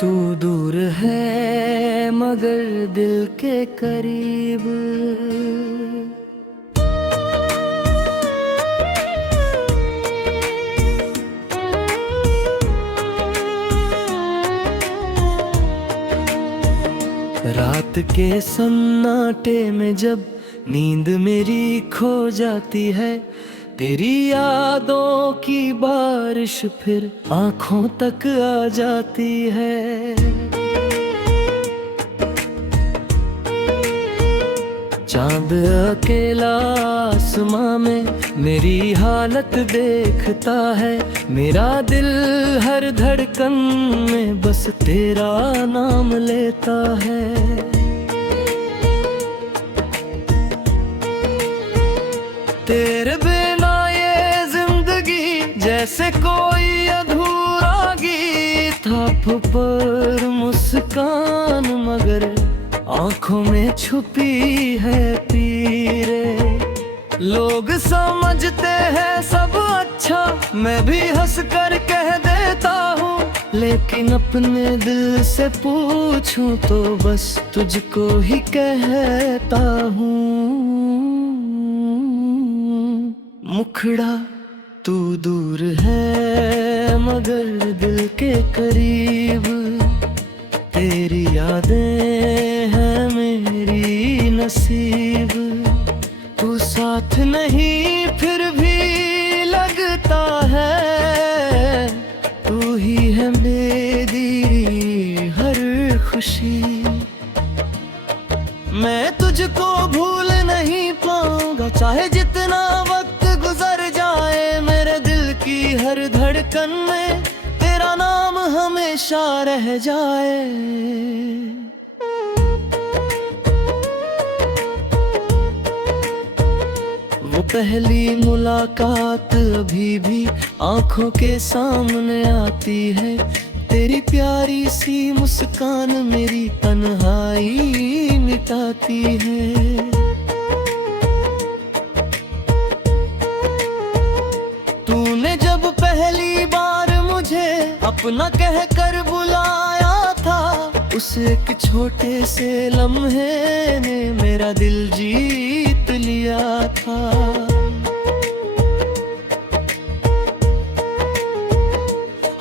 तू दूर है मगर दिल के करीब। रात के सन्नाटे में जब नींद मेरी खो जाती है, तेरी यादों की बारिश फिर आंखों तक आ जाती है। चांद अकेला आसमां में मेरी हालत देखता है, मेरा दिल हर धड़कन में बस तेरा नाम लेता है। तेरे बिना ये जिंदगी जैसे कोई अधूरा गीत, होठों पर मुस्कान मगर आंखों में छुपी है पीरे। लोग समझते हैं सब अच्छा, मैं भी हंस कर कह देता हूँ, लेकिन अपने दिल से पूछूं तो बस तुझको ही कहता हूँ। मुखड़ा तू दूर है मगर दिल के करीब, तेरी यादें हैं मेरी नसीब। तू साथ नहीं फिर भी लगता है, तू ही है मेरी हर खुशी। मैं तुझको भूल नहीं पाऊंगा चाहे जितना वक्त गुजर जाए, मेरे दिल की हर धड़कन में तेरा नाम हमेशा रह जाए। वो पहली मुलाकात अभी भी आंखों के सामने आती है, तेरी प्यारी सी मुस्कान मेरी तन्हाई मिटाती है। तूने जब पहली बार मुझे अपना कहकर बुलाया था, उस एक छोटे से लम्हे ने मेरा दिल जीत लिया था।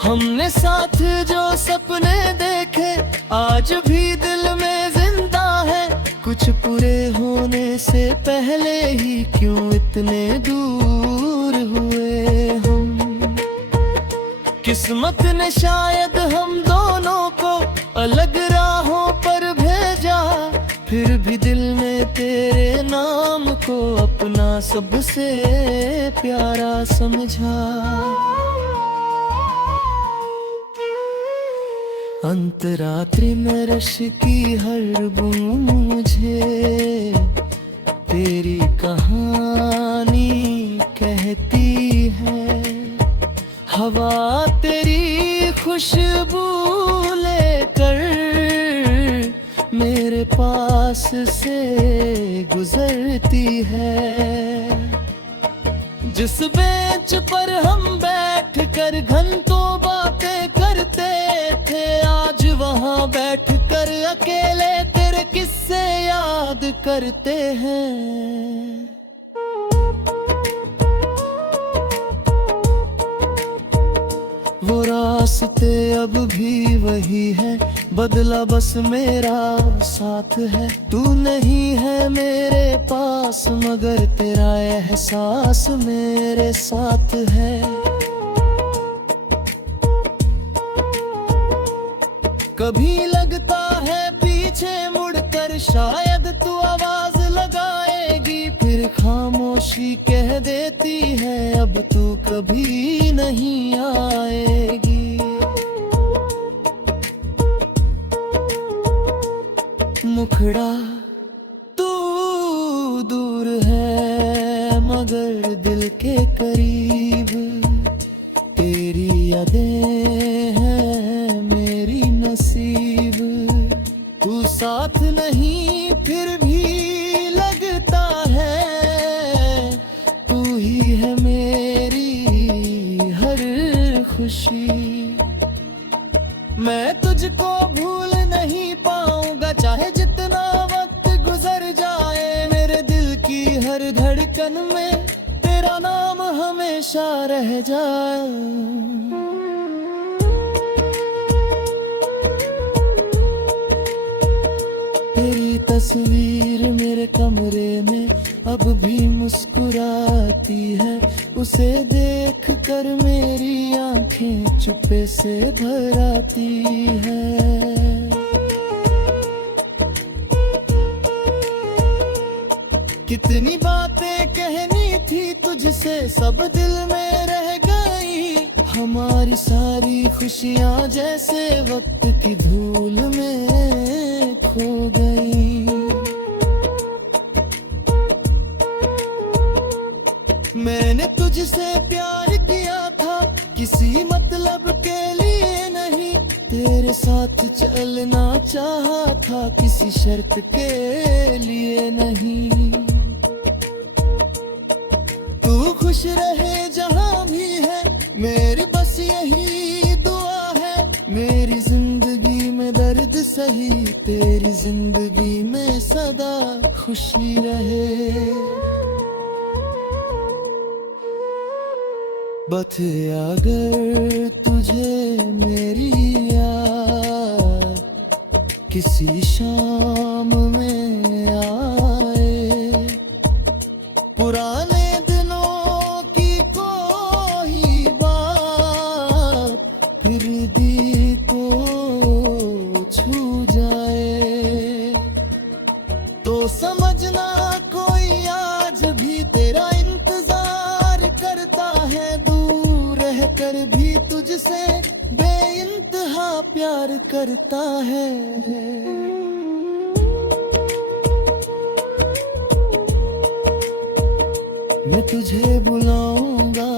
हमने साथ जो सपने देखे आज भी दिल में जिंदा है, कुछ पूरे होने से पहले ही क्यों इतने दूर हुए हम। किस्मत ने शायद हम दोनों को अलग राहों पर भेजा, फिर भी दिल ने तेरे नाम को अपना सबसे प्यारा समझा। अंतरात्रि में रश की हर बूंद मुझे तेरी कहानी कहती है। हवा तेरी खुशबू लेकर मेरे पास से गुजरती है। जिस बेंच पर हम बैठ कर घंटों बातें करते थे, आज वहाँ बैठ कर अकेले तेरे किस्से याद करते हैं। वो रास्ते अब भी वही है, बदला बस मेरा साथ है। तू नहीं है मेरे पास मगर तेरा एहसास मेरे साथ है। कभी लगता है पीछे मुड़कर शायद तू आवाज लगाएगी, फिर खामोशी कह देती है अब तू कभी नहीं आएगी। मुखड़ा तू दूर है मगर दिल के करीब, तेरी यादें हैं मेरी नसीब। तू साथ नहीं फिर भी लगता है, तू ही है मेरी हर खुशी। मैं तुझको भूल नहीं पाऊंगा, चाहे जितना वक्त गुजर जाए। मेरे दिल की हर धड़कन में तेरा नाम हमेशा रह जाए। तेरी तस्वीर मेरे कमरे में अब भी मुस्कुराती है, उसे देख कर मेरी आंखें चुप्पे से भर आती है। कितनी बातें कहनी थी तुझसे, सब दिल में रह गई। हमारी सारी खुशियां जैसे वक्त की धूल में खो गई। मैंने तुझसे प्यार किया था, किसी मतलब के लिए नहीं। तेरे साथ चलना चाहा था, किसी शर्त के लिए नहीं। तू खुश रहे जहां भी है, मेरी बस यही दुआ है। मेरी जिंदगी में दर्द सही, तेरी जिंदगी में सदा खुशी रहे। बत अगर तुझे मेरी याद किसी शाम में आए, पुराने दिनों की कोई बात फिर दिल को छू जाए, तो समझना कोई आज भी तेरा इंतजार करता है। कर भी तुझसे बेइंतहा प्यार करता है। मैं तुझे बुलाऊंगा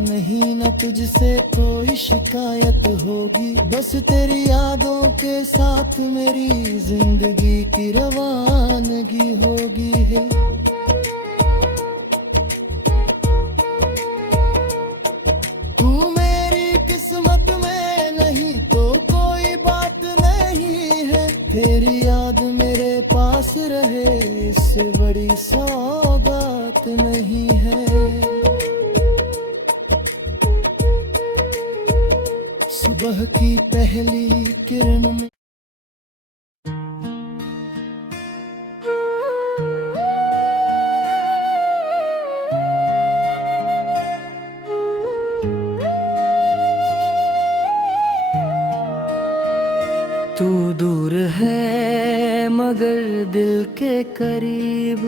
नहीं, न तुझसे कोई शिकायत होगी। बस तेरी यादों के साथ मेरी जिंदगी की रवानगी होगी है। तेरी याद मेरे पास रहे, इससे बड़ी सौगात नहीं है। सुबह की पहली किरण में तू दूर है मगर दिल के करीब।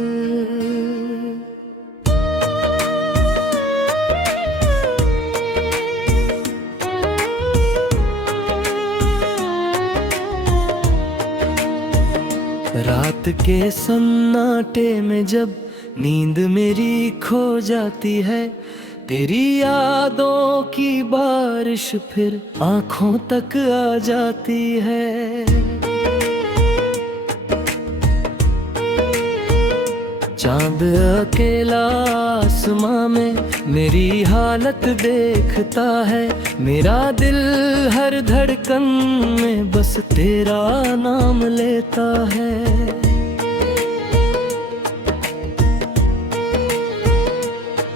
रात के सन्नाटे में जब नींद मेरी खो जाती है, तेरी यादों की बारिश फिर आंखों तक आ जाती है। चांद अकेला आसमां में मेरी हालत देखता है। मेरा दिल हर धड़कन में बस तेरा नाम लेता है।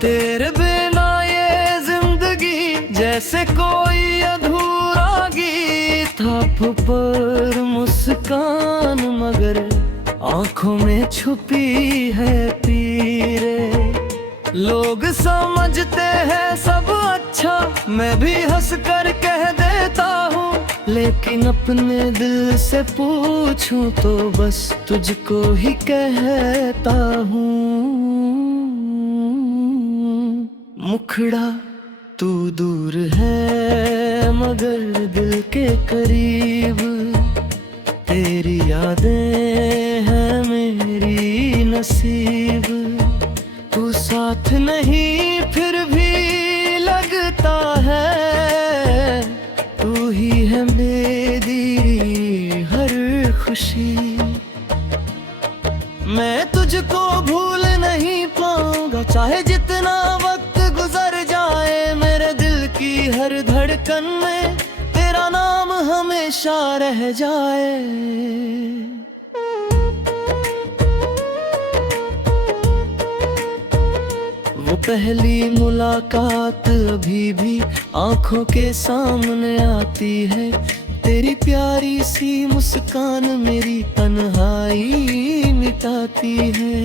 तेरे बिना ये जिंदगी जैसे कोई अधूरा गीत। आँख पर मुस्कान मगर आँखों में छुपी है पीरे। लोग समझते हैं सब अच्छा, मैं भी हंस कर कह देता हूँ। लेकिन अपने दिल से पूछूं तो बस तुझको ही कहता हूँ। मुखड़ा तू दूर है मगर दिल के करीब। तेरी यादें हैं मेरी नसीब। तू साथ नहीं फिर भी लगता है। तू ही है मेरी हर खुशी। मैं तुझको भूल नहीं पाऊंगा चाहे जितना वक्त गुजर जाए। मेरे दिल की हर धड़कन में तेरा नाम हमेशा हमेशा रह जाए। वो पहली मुलाकात अभी भी आंखों के सामने आती है। तेरी प्यारी सी मुस्कान मेरी तन्हाई मिटाती है।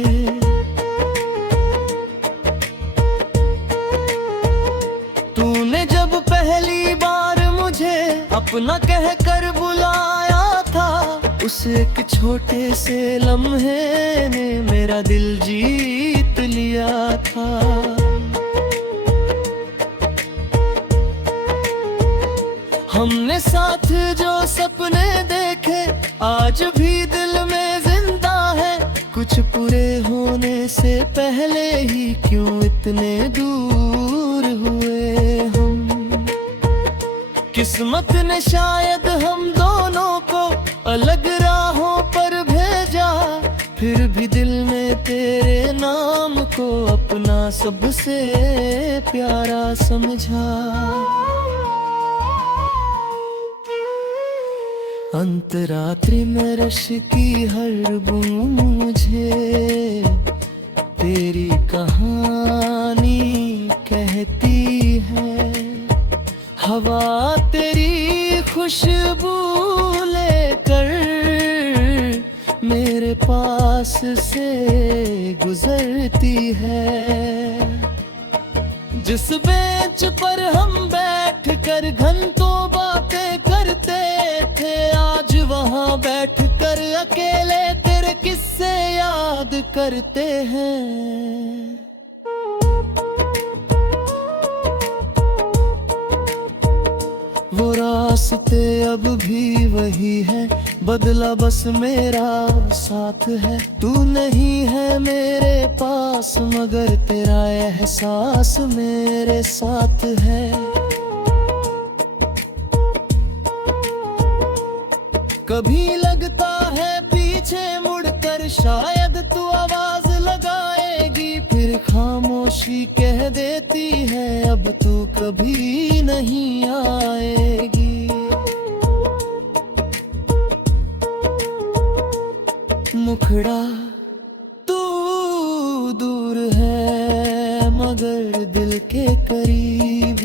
तूने जब पहली बार मुझे अपना कहकर बुलाया था, उस एक छोटे से लम्हे ने मेरा दिल जीत लिया था। हमने साथ जो सपने देखे आज भी दिल में जिंदा है। कुछ पूरे होने से पहले ही क्यों इतने दूर हुए हम। किस्मत ने शायद हम दोनों को अलग राहों पर भेजा, फिर भी दिल ने तेरे नाम को अपना सबसे प्यारा समझा। अंतरात्रि में रश की हर बूंद मुझे तेरी कहानी कहती है। हवा तेरी खुशबू लेकर मेरे पास से गुजरती है। जिस बेंच पर हम बैठ कर घंटों बातें करते थे, आज वहाँ बैठ कर अकेले तेरे किस्से याद करते हैं। वो रास्ते अब भी वही है, बदला बस मेरा साथ है। तू नहीं है मेरे पास मगर तेरा एहसास मेरे साथ है। कभी लगता है पीछे मुड़कर शायद तू आवाज लगाएगी, फिर खामोशी कह देती है अब तू कभी नहीं आएगी। मुखड़ा तू दूर है मगर दिल के करीब,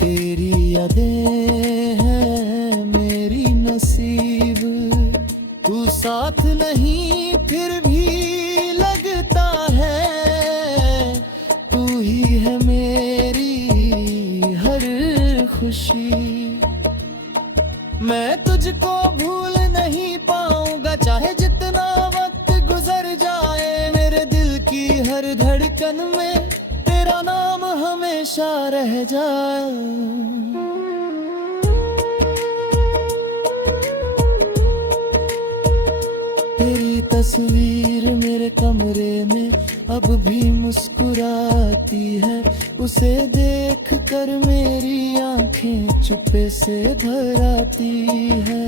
तेरी यादें हैं मेरी नसीब। तू साथ नहीं फिर भी लगता है, तू ही है मेरी हर खुशी। मैं तुझको भूल नहीं पाऊंगा चाहे जितना वक्त गुजर जाए। मेरे दिल की हर धड़कन में तेरा नाम हमेशा रह जाए। तेरी तस्वीर मेरे कमरे में अब भी मुस्कुराती है, उसे देख कर मेरी आंखें चुप्पे से भर आती है।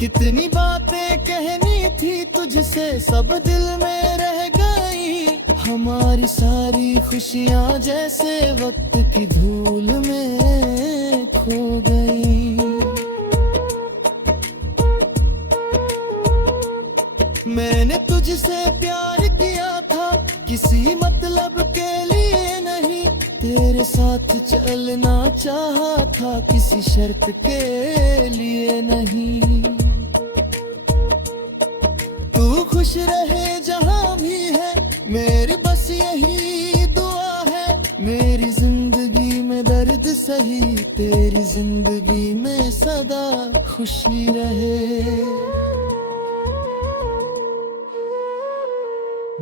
कितनी बातें कहनी थी तुझसे सब दिल में रह गई। हमारी सारी खुशियाँ जैसे वक्त की धूल में खो गई। मैंने तुझसे प्यार किया था किसी मतलब के लिए नहीं, तेरे साथ चलना चाहा था किसी शर्त के लिए नहीं। तू खुश रहे जहाँ भी है मेरी बस यही दुआ है। मेरी जिंदगी में दर्द सही तेरी जिंदगी में सदा खुशी रहे।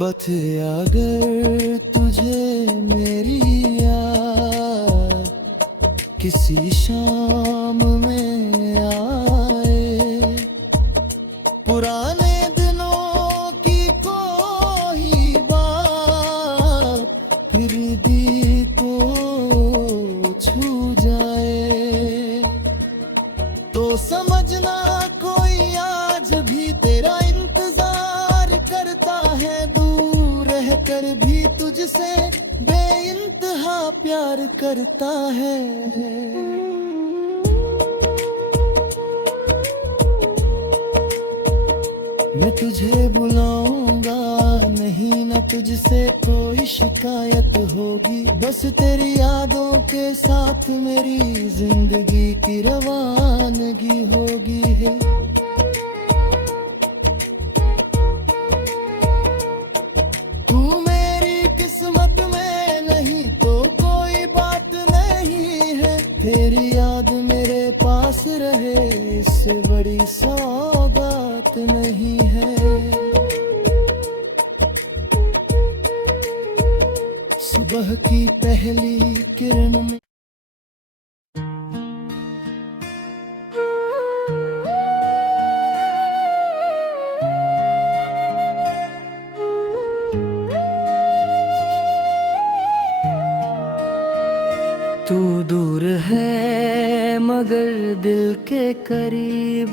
बत अगर तुझे मेरी याद किसी शाम में आए, पुराने दिनों की कोई बात फिर भी तो छू जाए, तो समझना कोई आज भी तेरा इंतजार करता है। दूर रह कर भी तुझसे बेइंतहा प्यार प्यार करता है। मैं तुझे बुलाऊंगा नहीं, न तुझसे कोई शिकायत होगी, बस तेरी यादों के साथ मेरी जिंदगी की रवानगी होगी है। तू मेरी किस्मत में नहीं तो कोई बात नहीं है, तेरी याद मेरे पास रहे इससे बड़ी सौगात नहीं है। सुबह की पहली किरण में तू दूर है मगर दिल के करीब,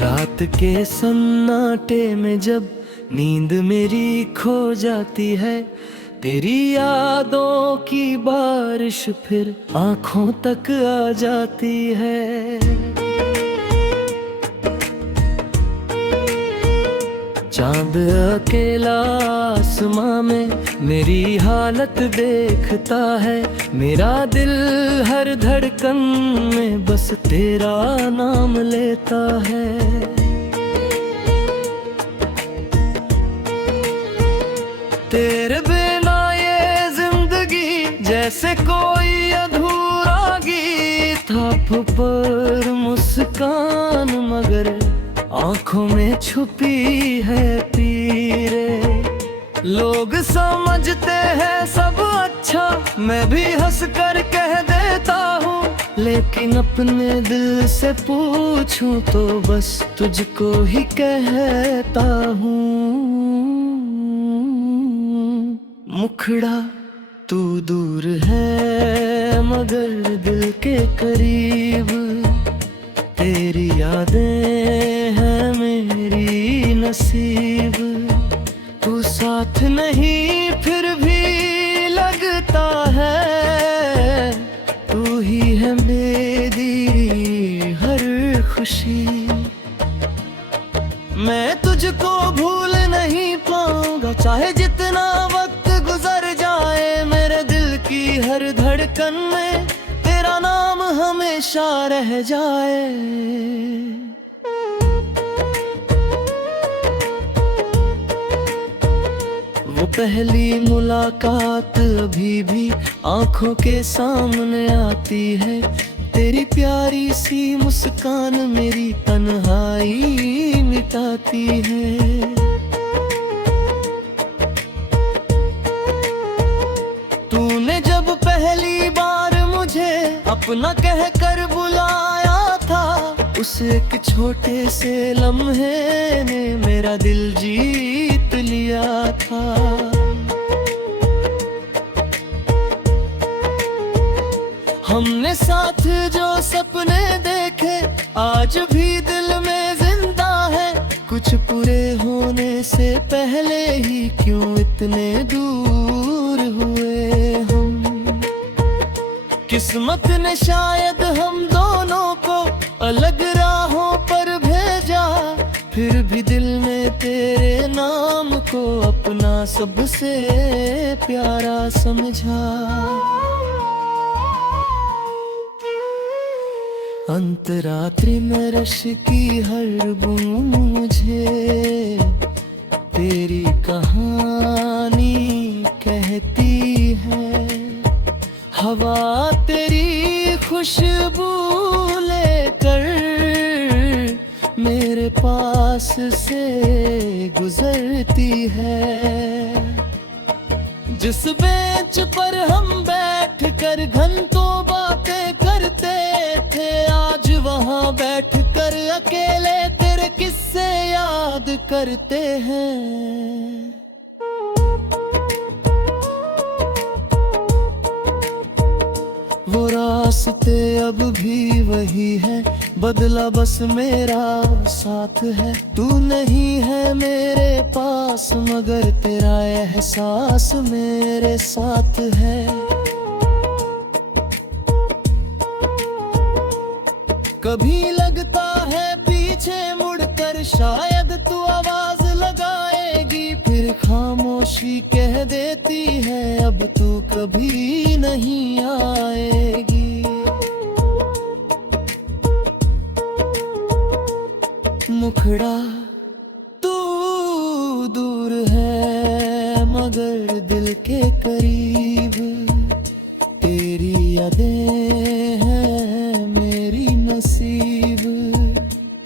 रात के सन्नाटे में जब नींद मेरी खो जाती है, तेरी यादों की बारिश फिर आंखों तक आ जाती है। चांद अकेला आसमां में मेरी हालत देखता है, मेरा दिल हर धड़कन में बस तेरा नाम लेता है। तेरे बिना ये जिंदगी जैसे कोई अधूरा गीत, होठों पर मुस्कान मगर आंखों में छुपी है पीरे। लोग समझते हैं सब अच्छा, मैं भी हंस कर कह देता हूँ, लेकिन अपने दिल से पूछूं तो बस तुझको ही कहता हूँ। मुखड़ा तू दूर है मगर दिल के करीब, तेरी यादें हैं मेरी नसीब। तू साथ नहीं फिर भी लगता है, तू ही है मेरी हर खुशी। मैं तुझको भूल नहीं पाऊंगा चाहे जितना वक्त गुजर जाए, मेरे दिल की हर धड़कन में तेरा नाम हमेशा रह जाए। वो पहली मुलाकात अभी भी आंखों के सामने आती है, तेरी प्यारी सी मुस्कान मेरी तन्हाई मिटाती है। तूने जब पहली बार मुझे अपना कह कर बुलाया था, उस एक छोटे से लम्हे ने मेरा दिल जीत लिया था। हमने साथ जो सपने देखे आज भी दिल में जिंदा है, कुछ पूरे होने से पहले ही क्यों इतने दूर हुए हम। किस्मत ने शायद हम दोनों को अलग राहों पर भेजा, फिर भी दिल ने तेरे नाम को अपना सबसे प्यारा समझा। अंतरात्रि में रश की हर बूंद मुझे तेरी कहानी कहती है, हवा तेरी खुशबू लेकर मेरे पास से गुजरती है। जिस बेंच पर हम बैठ कर घंटों बातें करते थे, आज वहाँ बैठ कर अकेले तेरे किस्से याद करते हैं। वो रास रास्ते अब भी वही है, बदला बस मेरा साथ है। तू नहीं है मेरे पास मगर तेरा एहसास मेरे साथ है। कभी लगता है पीछे मुड़कर शायद तू आवाज लगाएगी, फिर खामोशी कह देती है अब तू कभी नहीं आएगी। मुखड़ा तू दूर है मगर दिल के करीब, तेरी यादें हैं मेरी नसीब।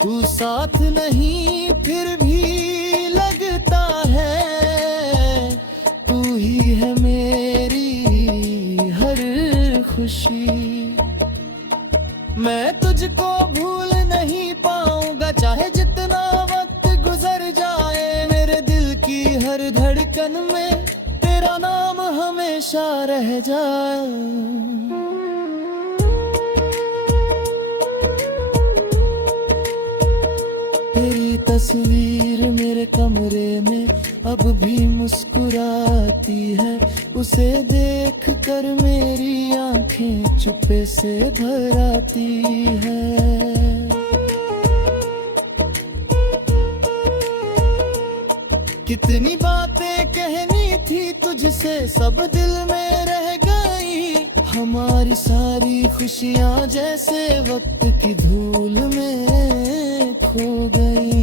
तू साथ नहीं फिर भी लगता है, तू ही है मेरी हर खुशी। मैं तुझको भूल नहीं पाऊंगा चाहे जितना वक्त गुजर जाए, मेरे दिल की हर धड़कन में तेरा नाम हमेशा रह जाए। तेरी तस्वीर मेरे कमरे में अब भी मुस्कुराती है, उसे देख कर मेरी आंखें चुप्पे से भर आती है। कितनी बातें कहनी थी तुझसे सब दिल में रह गई, हमारी सारी खुशियां जैसे वक्त की धूल में खो गई।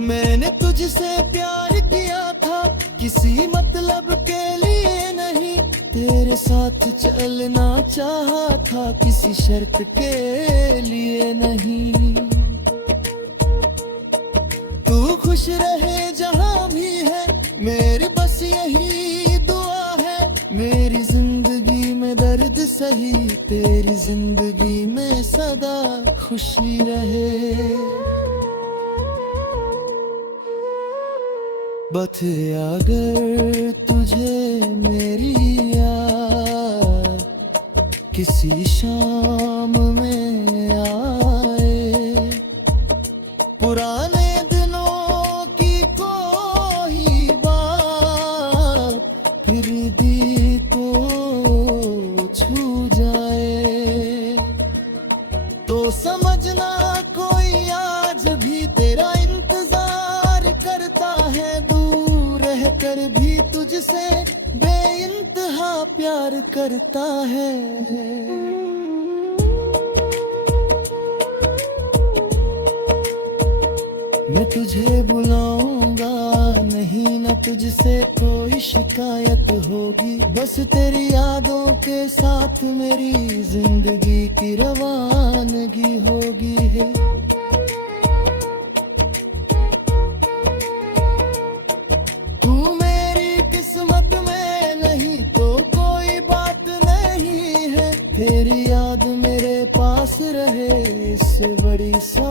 मैंने तुझसे प्यार किया था किसी मतलब के लिए नहीं, तेरे साथ चलना चाहा था किसी शर्त के लिए नहीं। तू खुश रहे जहां भी है मेरी बस यही दुआ है, मेरी जिंदगी में दर्द सही तेरी जिंदगी में सदा खुशी रहे। बत अगर तुझे मेरी याद किसी शाम में आए, पुराने दिनों की कोई बात फिर दिल को छू जाए, तो समझना कोई आज भी तेरा इंतजार करता है, कर भी तुझसे बेइंतहा प्यार करता है। मैं तुझे बुलाऊंगा नहीं न तुझसे कोई शिकायत होगी, बस तेरी यादों के साथ मेरी जिंदगी की रवानगी होगी है। तेरी याद मेरे पास रहे इससे बड़ी सा